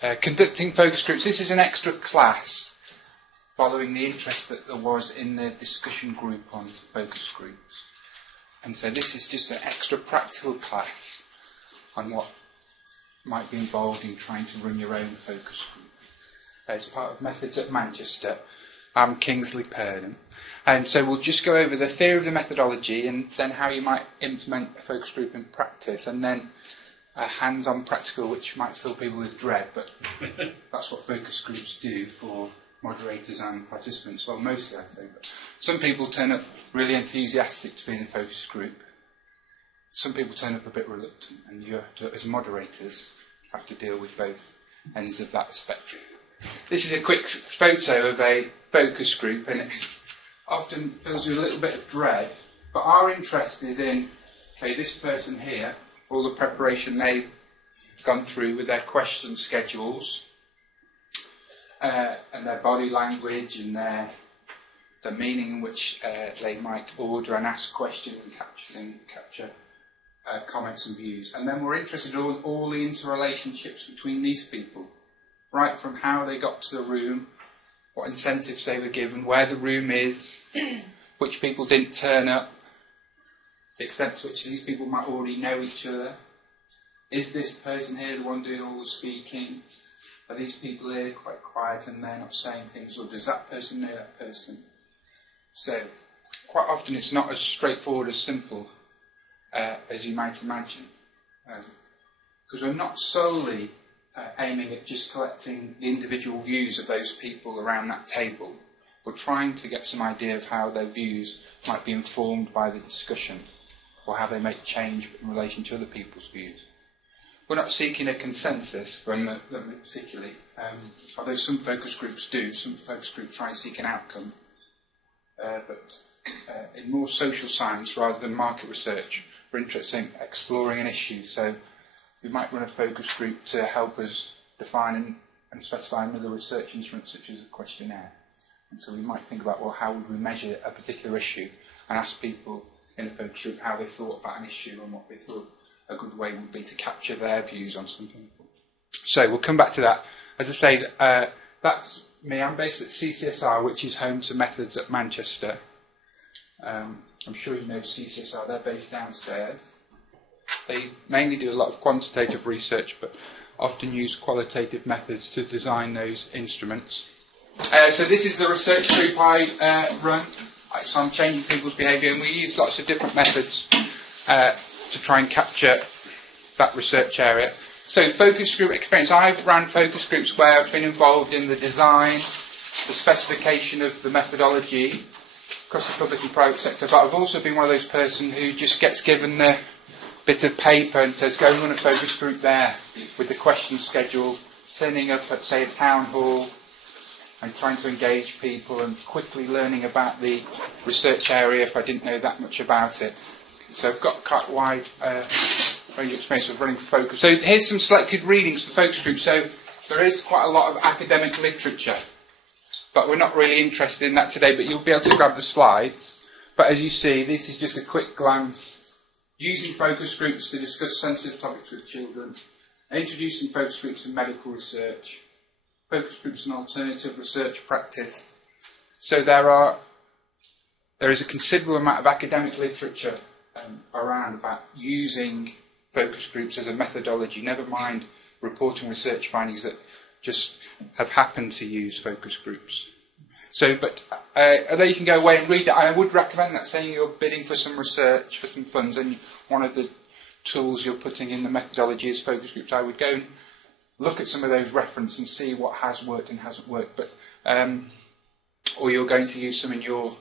Conducting focus groups. This is an extra class following the interest that there was in the discussion group on focus groups. And so this is just an extra practical class on what might be involved in trying to run your own focus group. As part of Methods at Manchester, I'm Kingsley, Purdam. And so we'll just go over the theory of the methodology and then how you might implement a focus group in practice, and then a hands-on practical, which might fill people with dread, but that's what focus groups do for moderators and participants. Well, mostly, I say. But some people turn up really enthusiastic to be in a focus group. Some people turn up a bit reluctant, and you have to, as moderators, have to deal with both ends of that spectrum. This is a quick photo of a focus group, and it often fills you with a little bit of dread, but our interest is in, okay, this person here, all the preparation they've gone through with their question schedules, and their body language and the meaning in which they might order and ask questions and capture comments and views. And then we're interested in all the interrelationships between these people, right from how they got to the room, what incentives they were given, where the room is, which people didn't turn up, the extent to which these people might already know each other. Is this person here the one doing all the speaking? Are these people here quite quiet and they're not saying things? Or does that person know that person? So, quite often it's not as straightforward, as simple as you might imagine. Because we're not solely aiming at just collecting the individual views of those people around that table. We're trying to get some idea of how their views might be informed by the discussion, or how they make change in relation to other people's views. We're not seeking a consensus from them particularly, although some focus groups do. Some focus groups try and seek an outcome. But in more social science rather than market research, we're interested in exploring an issue. So we might run a focus group to help us define and specify another research instrument such as a questionnaire. And so we might think about, well, how would we measure a particular issue, and ask people in a focus group how they thought about an issue and what they thought a good way would be to capture their views on something. So we'll come back to that. As I say, that's me. I'm based at CCSR, which is home to Methods at Manchester. I'm sure you know CCSR. They're based downstairs. They mainly do a lot of quantitative research, but often use qualitative methods to design those instruments. So this is the research group I run. So I'm changing people's behaviour, and we use lots of different methods to try and capture that research area. So focus group experience. I've run focus groups where I've been involved in the design, the specification of the methodology across the public and private sector, but I've also been one of those persons who just gets given the bit of paper and says, go and run a focus group there with the question schedule, turning up at, say, a town hall and trying to engage people and quickly learning about the research area if I didn't know that much about it. So I've got quite a wide range of experience of running focus. So here's some selected readings for focus groups. So there is quite a lot of academic literature, but we're not really interested in that today, but you'll be able to grab the slides. But as you see, this is just a quick glance. Using focus groups to discuss sensitive topics with children, introducing focus groups to medical research, focus groups and alternative research practice. So there is a considerable amount of academic literature around about using focus groups as a methodology, never mind reporting research findings that just have happened to use focus groups. So, but although you can go away and read that, I would recommend that, saying you're bidding for some research, for some funds, and one of the tools you're putting in the methodology is focus groups. I would go and look at some of those references and see what has worked and hasn't worked, but or you're going to use some in your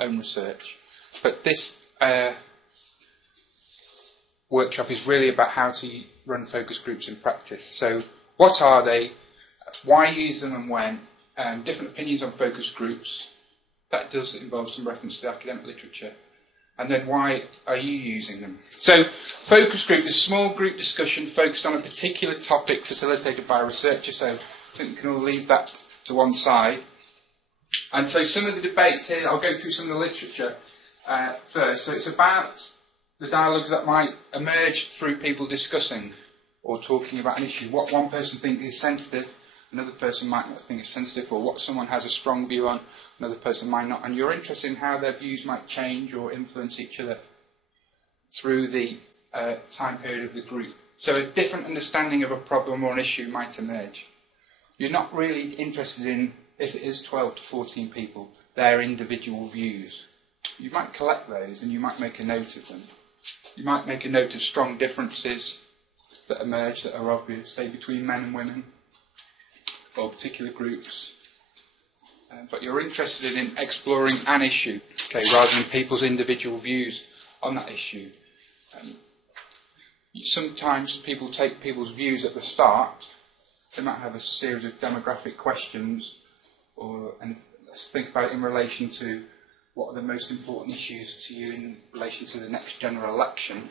own research. But this workshop is really about how to run focus groups in practice. So what are they, why use them and when, different opinions on focus groups. That does involve some reference to academic literature. And then why are you using them? So focus group is small group discussion focused on a particular topic facilitated by a researcher. So I think we can all leave that to one side. And so some of the debates here, I'll go through some of the literature first. So it's about the dialogues that might emerge through people discussing or talking about an issue. What one person thinks is sensitive, another person might not think it's sensitive, or what someone has a strong view on, another person might not. And you're interested in how their views might change or influence each other through the time period of the group. So a different understanding of a problem or an issue might emerge. You're not really interested in, if it is 12 to 14 people, their individual views. You might collect those and you might make a note of them. You might make a note of strong differences that emerge that are obvious, say between men and women, or particular groups. But you're interested in exploring an issue, okay, rather than people's individual views on that issue. Sometimes people take people's views at the start. They might have a series of demographic questions, and let's think about it in relation to what are the most important issues to you in relation to the next general election,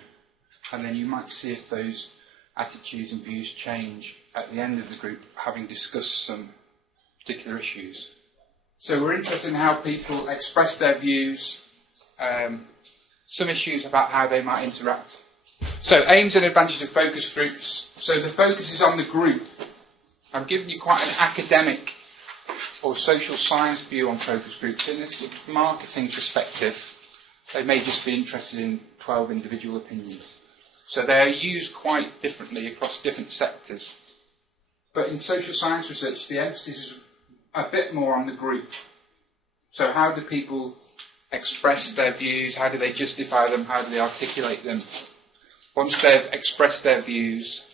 and then you might see if those attitudes and views change at the end of the group, having discussed some particular issues. So we're interested in how people express their views, some issues about how they might interact. So aims and advantages of focus groups. So the focus is on the group. I've given you quite an academic or social science view on focus groups. In a marketing perspective, they may just be interested in 12 individual opinions. So they are used quite differently across different sectors. But in social science research, the emphasis is a bit more on the group. So how do people express their views? How do they justify them? How do they articulate them? Once they've expressed their views,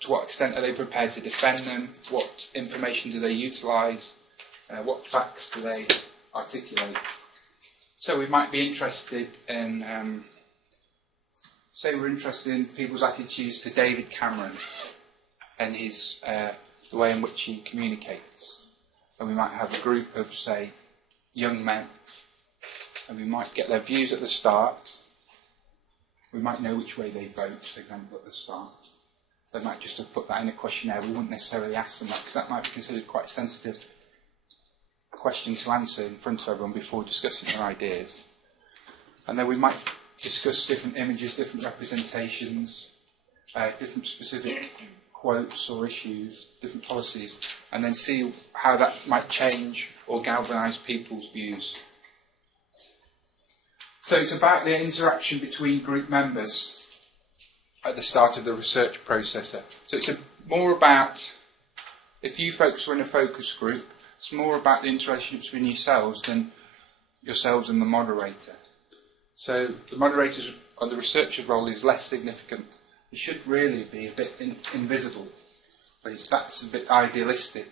to what extent are they prepared to defend them? What information do they utilise? What facts do they articulate? So we might be interested in, say we're interested in people's attitudes to David Cameron and his the way in which he communicates. And we might have a group of, say, young men, and we might get their views at the start. We might know which way they vote, for example, at the start. They might just have put that in a questionnaire. We wouldn't necessarily ask them that, because that might be considered quite a sensitive question to answer in front of everyone before discussing their ideas. And then we might discuss different images, different representations, different specific quotes or issues, different policies, and then see how that might change or galvanise people's views. So it's about the interaction between group members at the start of the research process. So it's more about, if you folks were in a focus group, it's more about the interaction between yourselves than yourselves and the moderator. So the moderator's or the researcher's role is less significant. It should really be a bit invisible, but that's a bit idealistic.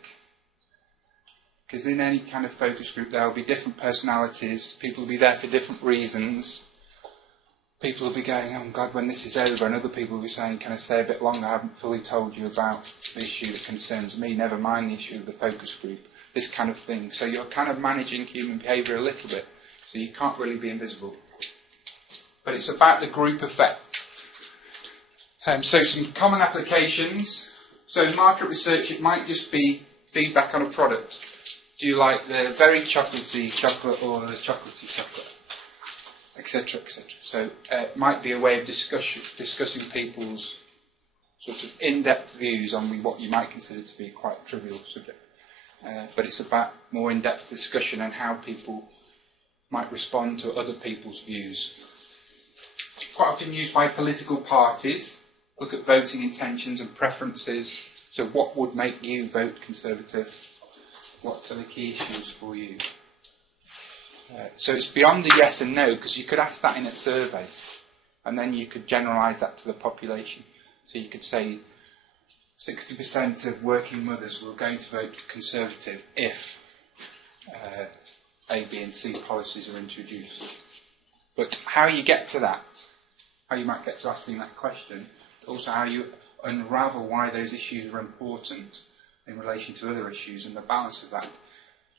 Because in any kind of focus group there will be different personalities, people will be there for different reasons. People will be going, oh, I'm glad when this is over, and other people will be saying, can I stay a bit longer, I haven't fully told you about the issue that concerns me, never mind the issue of the focus group, this kind of thing. So you're kind of managing human behaviour a little bit, so you can't really be invisible. But it's about the group effect. So some common applications. So in market research, it might just be feedback on a product. Do you like the very chocolatey chocolate or the chocolatey chocolate? Etc., etc. So it might be a way of discussing people's sort of in-depth views on what you might consider to be quite a trivial subject. But it's about more in-depth discussion on how people might respond to other people's views. Quite often used by political parties. Look at voting intentions and preferences. So what would make you vote Conservative? What are the key issues for you? So it's beyond the yes and no, because you could ask that in a survey, and then you could generalise that to the population. So you could say 60% of working mothers were going to vote Conservative if A, B and C policies are introduced. But how you get to that, how you might get to asking that question, but also how you unravel why those issues are important in relation to other issues, and the balance of that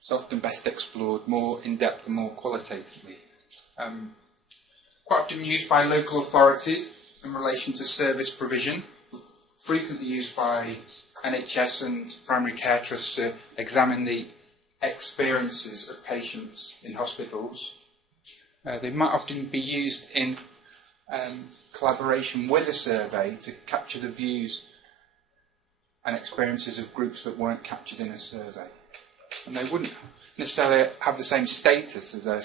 is often best explored more in depth and more qualitatively. Quite often used by local authorities in relation to service provision, frequently used by NHS and primary care trusts to examine the experiences of patients in hospitals. They might often be used in collaboration with a survey to capture the views and experiences of groups that weren't captured in a survey. And they wouldn't necessarily have the same status as a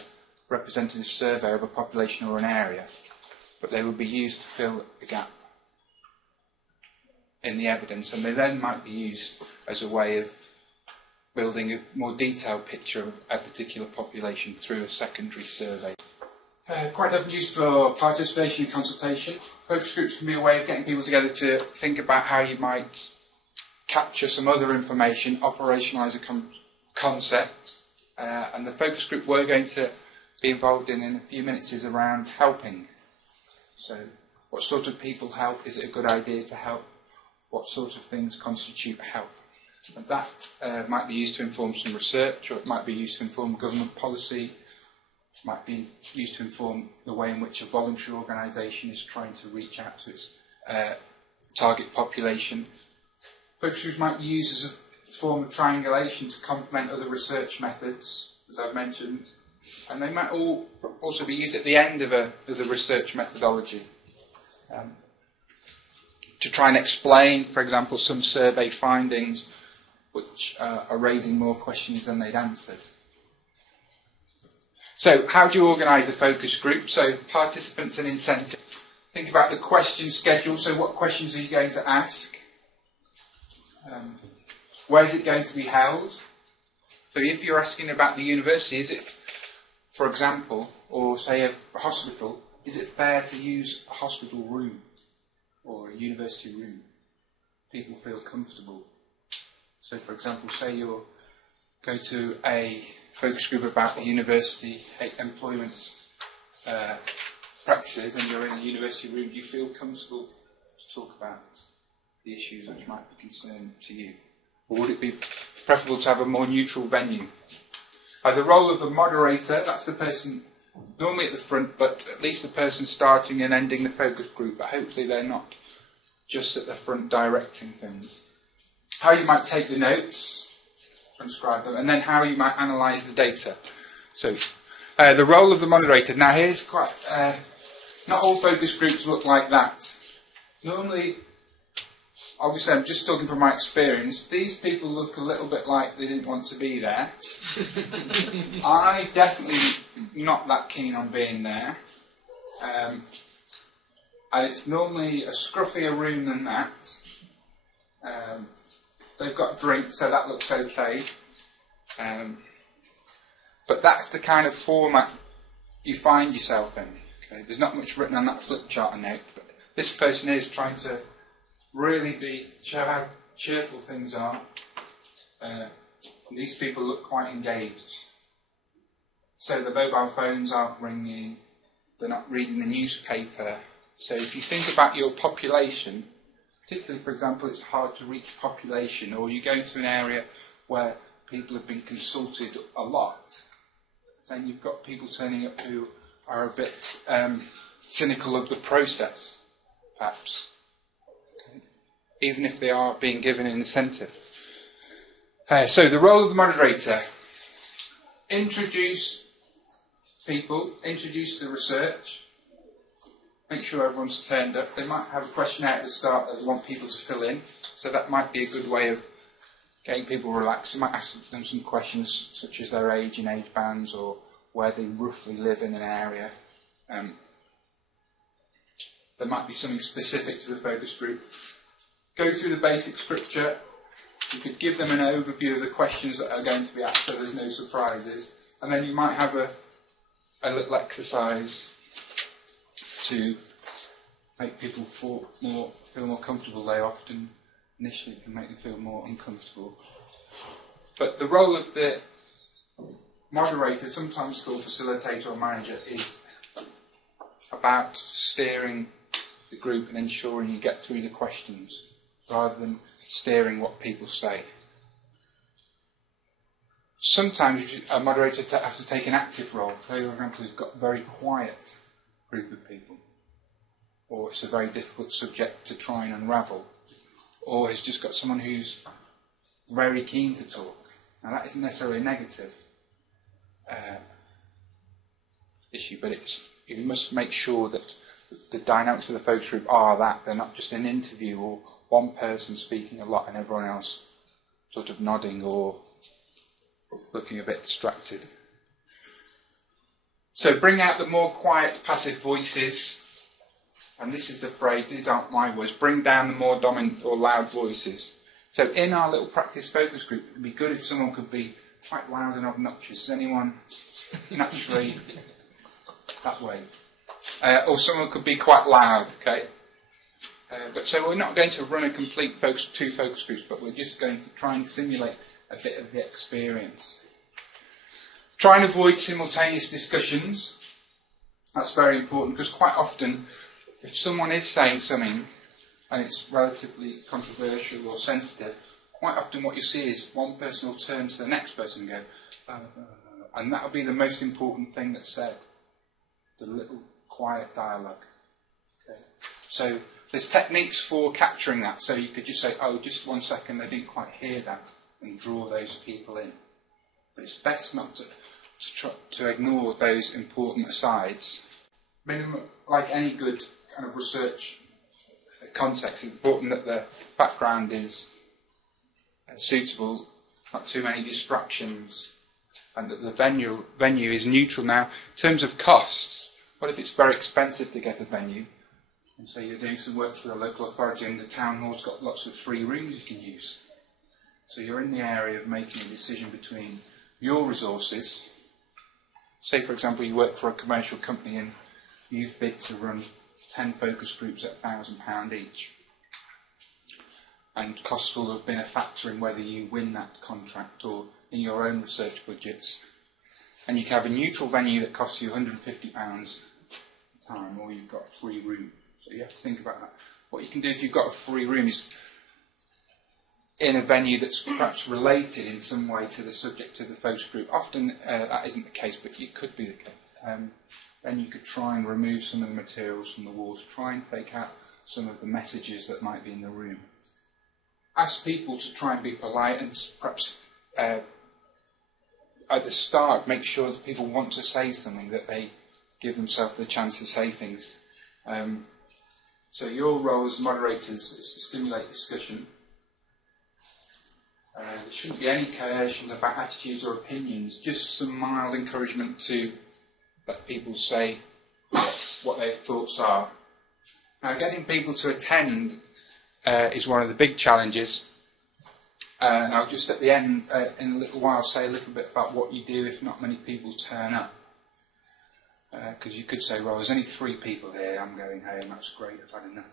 representative survey of a population or an area, but they would be used to fill the gap in the evidence, and they then might be used as a way of building a more detailed picture of a particular population through a secondary survey. Quite often used for participation and consultation. Focus groups can be a way of getting people together to think about how you might capture some other information, operationalise a concept, and the focus group we're going to be involved in a few minutes is around helping. So, what sort of people help? Is it a good idea to help? What sort of things constitute help? And that might be used to inform some research, or it might be used to inform government policy, it might be used to inform the way in which a voluntary organisation is trying to reach out to its target population. Focus groups might be used as a form of triangulation to complement other research methods, as I've mentioned, and they might also be used at the end of the research methodology to try and explain, for example, some survey findings which are raising more questions than they'd answered. So, how do you organise a focus group? So, participants and incentives. Think about the question schedule. So, what questions are you going to ask? Where is it going to be held? So, if you're asking about the university, is it, for example, or say a hospital, is it fair to use a hospital room or a university room? People feel comfortable. So, for example, say you go to a focus group about the university employment practices and you're in a university room, do you feel comfortable to talk about the issues which might be concerned to you? Or would it be preferable to have a more neutral venue? The role of the moderator, that's the person normally at the front, but at least the person starting and ending the focus group, but hopefully they're not just at the front directing things. How you might take the notes, transcribe them, and then how you might analyse the data. So, the role of the moderator. Now, here's quite... not all focus groups look like that. Normally, obviously I'm just talking from my experience, these people look a little bit like they didn't want to be there. I definitely not that keen on being there. And it's normally a scruffier room than that. They've got drinks, so that looks okay. But that's the kind of format you find yourself in. Okay? There's not much written on that flip chart and note, but this person is trying to really show how cheerful things are. These people look quite engaged. So the mobile phones aren't ringing, they're not reading the newspaper. So if you think about your population, particularly, for example, it's hard to reach population, or you go into an area where people have been consulted a lot, then you've got people turning up who are a bit cynical of the process, perhaps, okay, even if they are being given an incentive. So the role of the moderator: introduce people, introduce the research, make sure everyone's turned up. They might have a questionnaire at the start that they want people to fill in, so that might be a good way of getting people relaxed. You might ask them some questions such as their age and age bands, or where they roughly live in an area. There might be something specific to the focus group. Go through the basic structure. You could give them an overview of the questions that are going to be asked so there's no surprises. And then you might have a little exercise to make people feel more comfortable. They often initially can make them feel more uncomfortable. But the role of the moderator, sometimes called facilitator or manager, is about steering the group and ensuring you get through the questions, rather than steering what people say. Sometimes a moderator has to take an active role. For example, you've got a very quiet group of people, or it's a very difficult subject to try and unravel, or has just got someone who's very keen to talk. Now, that isn't necessarily a negative issue, but you must make sure that the dynamics of the focus group are that. They're not just an interview or one person speaking a lot and everyone else sort of nodding or looking a bit distracted. So bring out the more quiet, passive voices. And this is the phrase, these aren't my words, bring down the more dominant or loud voices. So in our little practice focus group, it would be good if someone could be quite loud and obnoxious. Is anyone naturally that way? Or someone could be quite loud, okay? So we're not going to run a complete two focus groups, but we're just going to try and simulate a bit of the experience. Try and avoid simultaneous discussions. That's very important, because quite often, if someone is saying something and it's relatively controversial or sensitive, quite often what you see is one person will turn to the next person and go, and that will be the most important thing that's said. The little quiet dialogue. Okay. So there's techniques for capturing that. So you could just say, oh, just 1 second, I didn't quite hear that, and draw those people in. But it's best not to ignore those important asides. Minimum, like any good kind of research context, it's important that the background is suitable, not too many distractions, and that the venue is neutral. Now, in terms of costs, what if it's very expensive to get a venue? And so you're doing some work for the local authority and the town hall's got lots of free rooms you can use. So you're in the area of making a decision between your resources. Say, for example, you work for a commercial company and you've bid to run 10 focus groups at £1,000 each. And costs will have been a factor in whether you win that contract or in your own research budgets. And you can have a neutral venue that costs you £150 a time, or you've got a free room. So you have to think about that. What you can do if you've got a free room is in a venue that's perhaps related in some way to the subject of the focus group. Often that isn't the case, but it could be the case. Then you could try and remove some of the materials from the walls, try and take out some of the messages that might be in the room. Ask people to try and be polite and perhaps at the start make sure that people want to say something, that they give themselves the chance to say things. So your role as moderators is to stimulate discussion. There shouldn't be any coercion about attitudes or opinions, just some mild encouragement to let people say what their thoughts are. Now, getting people to attend is one of the big challenges. And I'll just at the end, in a little while, say a little bit about what you do if not many people turn up. Because you could say, well, there's only 3 people here, I'm going home, that's great, I've had enough.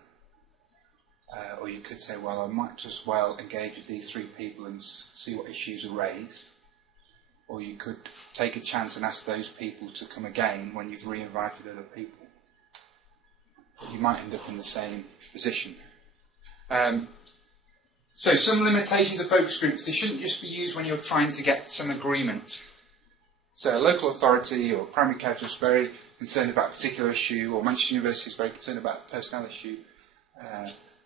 Or you could say, well, I might as well engage with these 3 people and see what issues are raised. Or you could take a chance and ask those people to come again when you've re-invited other people. But you might end up in the same position. So some limitations of focus groups, they shouldn't just be used when you're trying to get some agreement. So a local authority or primary care is very concerned about a particular issue, or Manchester University is very concerned about a personnel issue,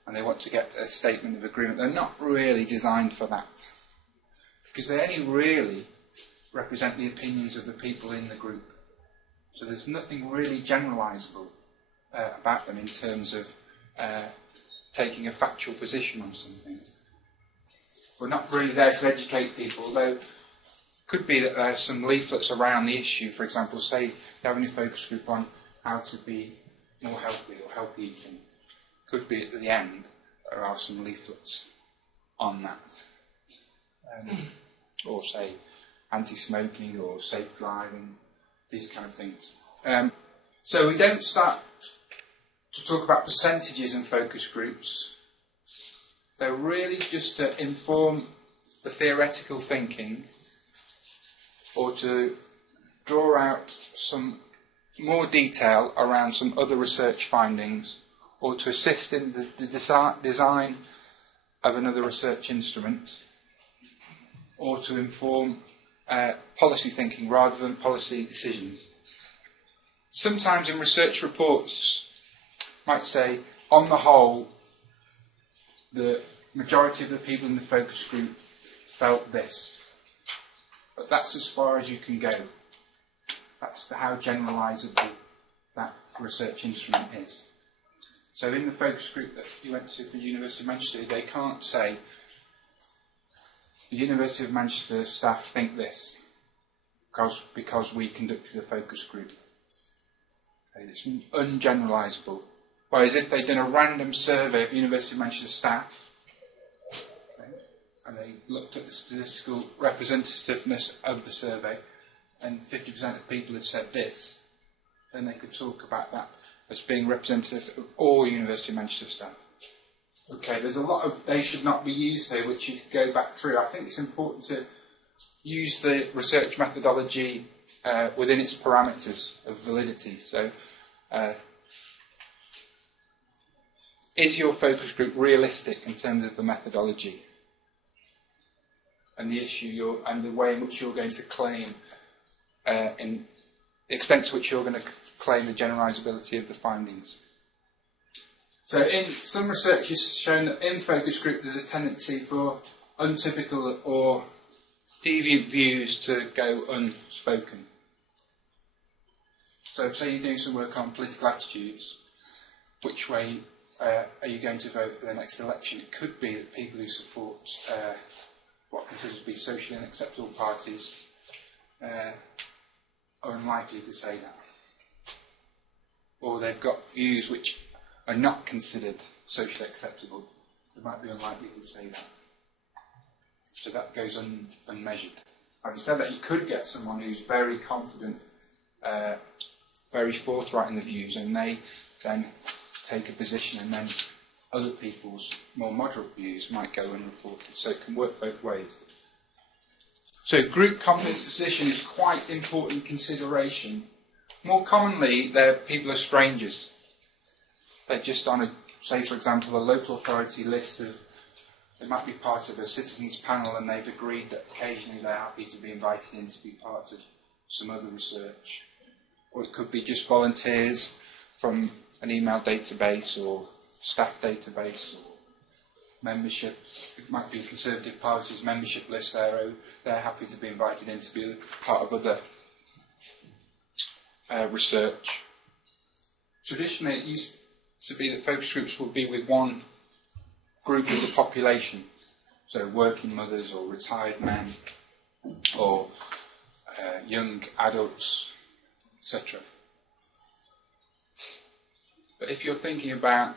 and they want to get a statement of agreement. They're not really designed for that, because they only really represent the opinions of the people in the group. So there's nothing really generalisable about them in terms of taking a factual position on something. We're not really there to educate people, though it could be that there's some leaflets around the issue. For example, say you're having a focus group on how to be more healthy or healthy eating. Could be at the end there are some leaflets on that. Or say anti-smoking or safe driving, these kind of things. So we don't start to talk about percentages in focus groups. They're really just to inform the theoretical thinking, or to draw out some more detail around some other research findings, or to assist in the design of another research instrument, or to inform policy thinking rather than policy decisions. Sometimes in research reports might say, on the whole, the majority of the people in the focus group felt this. But that's as far as you can go. That's how generalisable that research instrument is. So in the focus group that you went to for the University of Manchester, they can't say, the University of Manchester staff think this, because we conducted a focus group. It's ungeneralisable. Whereas if they'd done a random survey of University of Manchester staff, and they looked at the statistical representativeness of the survey, and 50% of people had said this, then they could talk about that as being representative of all University of Manchester staff. Okay, there's a lot of they should not be used here, which you could go back through. I think it's important to use the research methodology within its parameters of validity. So, is your focus group realistic in terms of the methodology and the issue and the way in which you're going to claim, in the extent to which you're going to claim the generalisability of the findings? So in some research has shown that in focus group there's a tendency for untypical or deviant views to go unspoken. So say you're doing some work on political attitudes, which way are you going to vote for the next election? It could be that people who support what considered to be socially unacceptable parties are unlikely to say that. Or they've got views which are not considered socially acceptable. They might be unlikely to say that. So that goes unmeasured. Having said that, you could get someone who's very confident, very forthright in the views, and they then take a position, and then other people's more moderate views might go unreported. So it can work both ways. So group composition is quite important consideration. More commonly, people are strangers. They're just on say for example, a local authority list of, they might be part of a citizens panel, and they've agreed that occasionally they're happy to be invited in to be part of some other research. Or it could be just volunteers from an email database or staff database or membership. It might be a Conservative Party's membership list. They're happy to be invited in to be part of other research. Traditionally, it used to be that focus groups would be with one group of the population, so working mothers or retired men or young adults, etc. But if you're thinking about,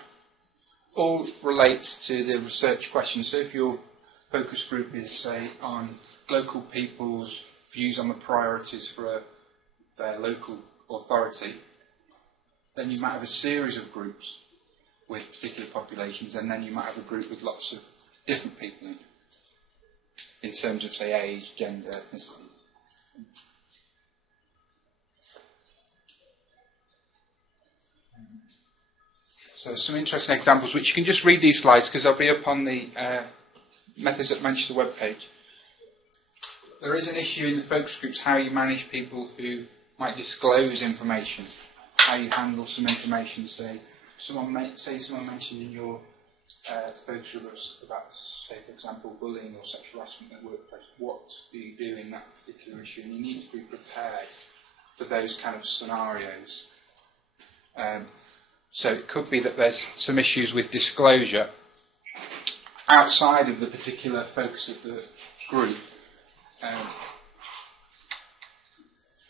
all relates to the research questions. So if your focus group is, say, on local people's views on the priorities for their local authority, then you might have a series of groups with particular populations, and then you might have a group with lots of different people in terms of, say, age, gender, ethnicity. So there's some interesting examples, which you can just read these slides because they'll be up on the Methods at Manchester webpage. There is an issue in the focus groups how you manage people who might disclose information, how you handle some information. Say someone mentioned in your focus group about, say for example, bullying or sexual harassment in the workplace. What do you do in that particular issue? And you need to be prepared for those kind of scenarios. So it could be that there's some issues with disclosure outside of the particular focus of the group.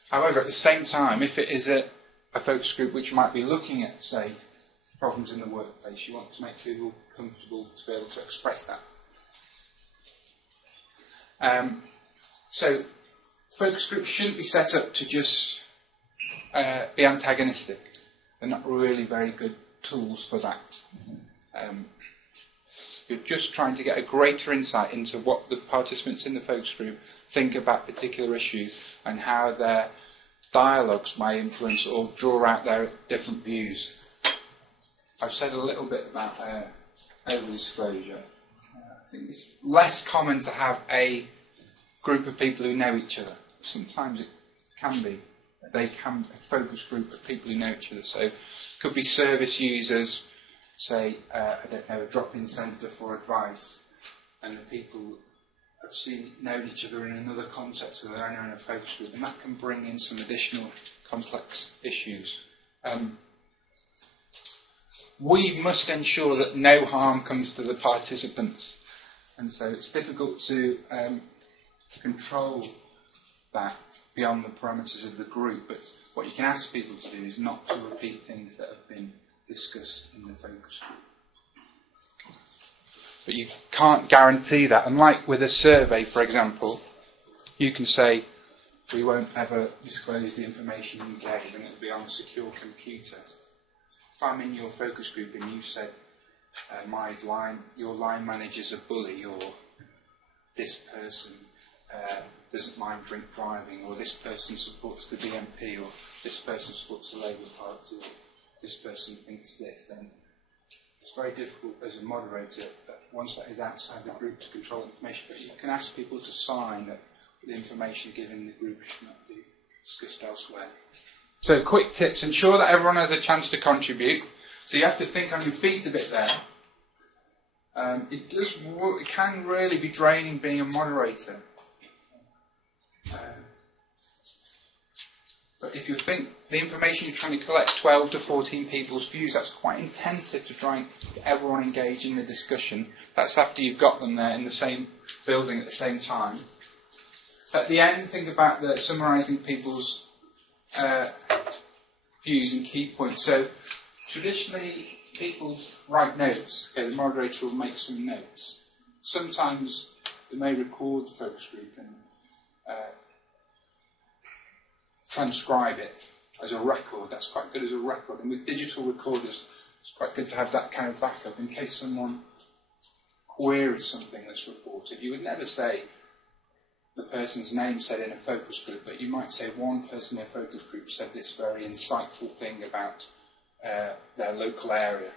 However, at the same time, if it is a focus group which might be looking at, say, problems in the workplace, you want to make people comfortable to be able to express that. So focus groups shouldn't be set up to just be antagonistic. They're not really very good tools for that. You're just trying to get a greater insight into what the participants in the focus group think about particular issues and how their dialogues may influence or draw out their different views. I've said a little bit about over-disclosure. I think it's less common to have a group of people who know each other. Sometimes it can be. They can be a focus group of people who know each other. So it could be service users, say, a drop-in centre for advice, and the people have known each other in another context, so they're in a focus group, and that can bring in some additional complex issues. we must ensure that no harm comes to the participants. And so it's difficult to control that beyond the parameters of the group. But what you can ask people to do is not to repeat things that have been discussed in the focus group. But you can't guarantee that. And like with a survey, for example, you can say, we won't ever disclose the information you gave and it'll be on a secure computer. If I'm in your focus group and you said, your line manager's a bully, or this person doesn't mind drink driving, or this person supports the BNP, or this person supports the Labour Party, or this person thinks this, then it's very difficult as a moderator, that once that is outside the group, to control information. But you can ask people to sign that the information given in the group should not be discussed elsewhere. So quick tips: ensure that everyone has a chance to contribute. So you have to think on your feet a bit there. It can really be draining being a moderator. But if you think the information you're trying to collect, 12 to 14 people's views, that's quite intensive to try and get everyone engaged in the discussion. That's after you've got them there in the same building at the same time. At the end, think about summarising people's views and key points. So traditionally, people write notes. Okay, the moderator will make some notes. Sometimes they may record the focus group and transcribe it as a record. That's quite good as a record. And with digital recorders, it's quite good to have that kind of backup in case someone queries something that's reported. You would never say the person's name said in a focus group, but you might say one person in a focus group said this very insightful thing about their local area,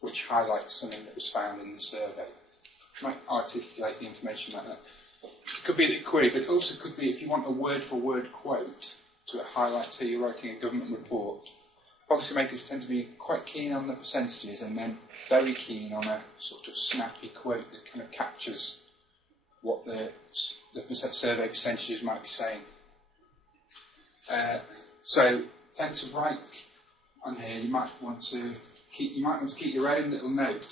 which highlights something that was found in the survey. You might articulate the information like that. It could be a query, but it also could be if you want a word-for-word quote to highlight to you're writing a government report. Policymakers tend to be quite keen on the percentages and then very keen on a sort of snappy quote that kind of captures what the survey percentages might be saying. So tend to write on here. You might want to keep your own little note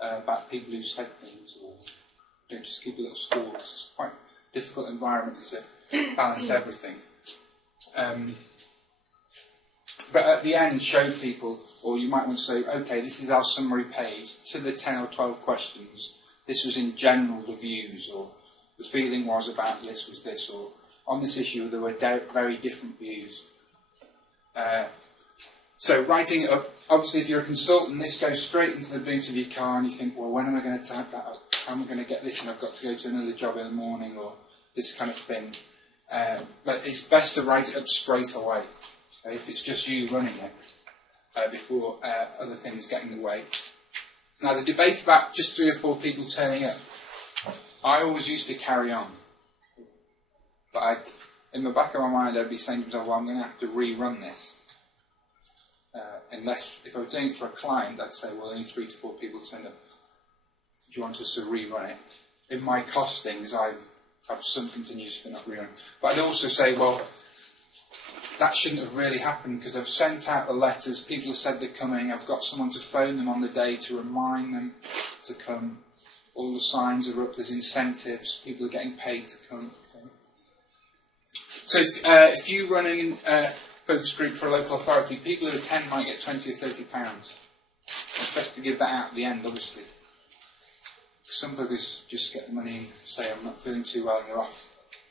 about people who said things, or don't just keep a little score. It's quite a difficult environment to balance everything. But at the end, show people, or you might want to say, okay, this is our summary page. To the 10 or 12 questions, this was in general the views, or the feeling was about this was this, or on this issue there were very different views. So writing it up, obviously if you're a consultant, this goes straight into the boot of your car and you think, well, when am I going to type that up? How am I going to get this? And I've got to go to another job in the morning, or this kind of thing. But it's best to write it up straight away, okay, if it's just you running it, before other things get in the way. Now the debate about just 3 or 4 people turning up, I always used to carry on. But in the back of my mind I'd be saying to myself, well, I'm going to have to rerun this. Unless, if I was doing it for a client, I'd say, well, only 3 to 4 people turned up. Do you want us to rerun it? In my costings, I have some contingency for not rerunning. But I'd also say, well, that shouldn't have really happened because I've sent out the letters, people have said they're coming, I've got someone to phone them on the day to remind them to come. All the signs are up, there's incentives, people are getting paid to come. Okay. So if you're running a focus group for a local authority, people who attend might get £20 or £30. It's best to give that out at the end, obviously. Some buggers just get the money and say, I'm not feeling too well, and they're off.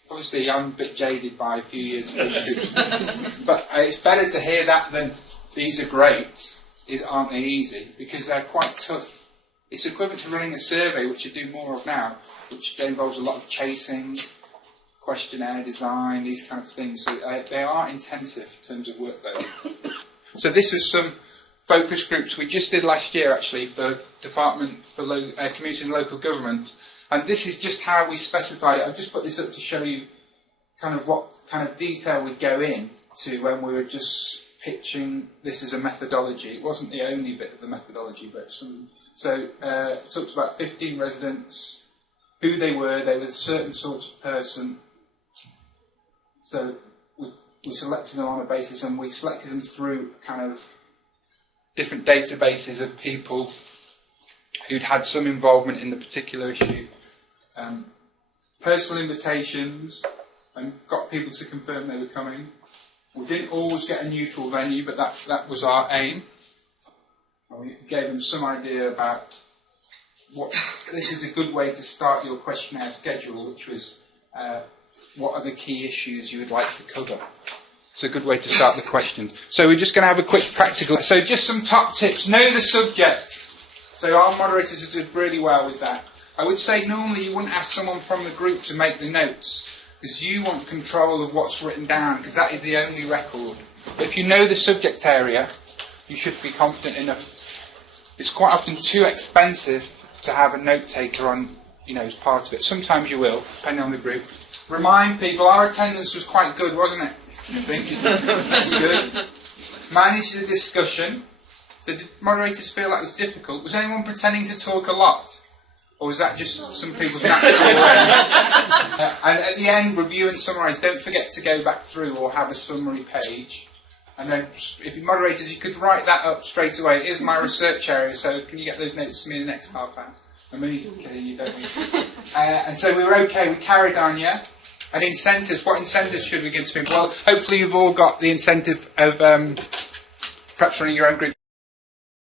Obviously, I'm a bit jaded by a few years of focus groups. But it's better to hear that than these are great, aren't they easy, because they're quite tough. It's equivalent to running a survey, which I do more of now, which involves a lot of chasing, questionnaire design, these kind of things. So they are intensive in terms of workload. So this was some focus groups we just did last year, actually, for Department for Community and Local Government. And this is just how we specified it. I've just put this up to show you kind of what kind of detail we'd go in to when we were just pitching this as a methodology. It wasn't the only bit of the methodology, but some. So talked about 15 residents, who they were a certain sort of person. So we selected them on a basis, and we selected them through kind of different databases of people who'd had some involvement in the particular issue. Personal invitations, and got people to confirm they were coming. We didn't always get a neutral venue, but that was our aim. And we gave them some idea about what this is a good way to start your questionnaire schedule, which was what are the key issues you would like to cover. It's a good way to start the question. So we're just going to have a quick practical. So just some top tips. Know the subject. So our moderators have done really well with that. I would say normally you wouldn't ask someone from the group to make the notes, because you want control of what's written down, because that is the only record. But if you know the subject area, you should be confident enough. It's quite often too expensive to have a note taker on, as part of it. Sometimes you will, depending on the group. Remind people, our attendance was quite good, wasn't it? I think it was good. Manage the discussion. So did moderators feel that was difficult? Was anyone pretending to talk a lot? Or was that just some people's natural way? And at the end, review and summarise. Don't forget to go back through or have a summary page. And then, if you moderators, you could write that up straight away. Here's my research area, so can you get those notes to me in the next half hour? Immediately, you don't need to. And so we were okay. We carried on, yeah? And incentives. What incentives should we give to people? Well, hopefully you've all got the incentive of perhaps running your own group.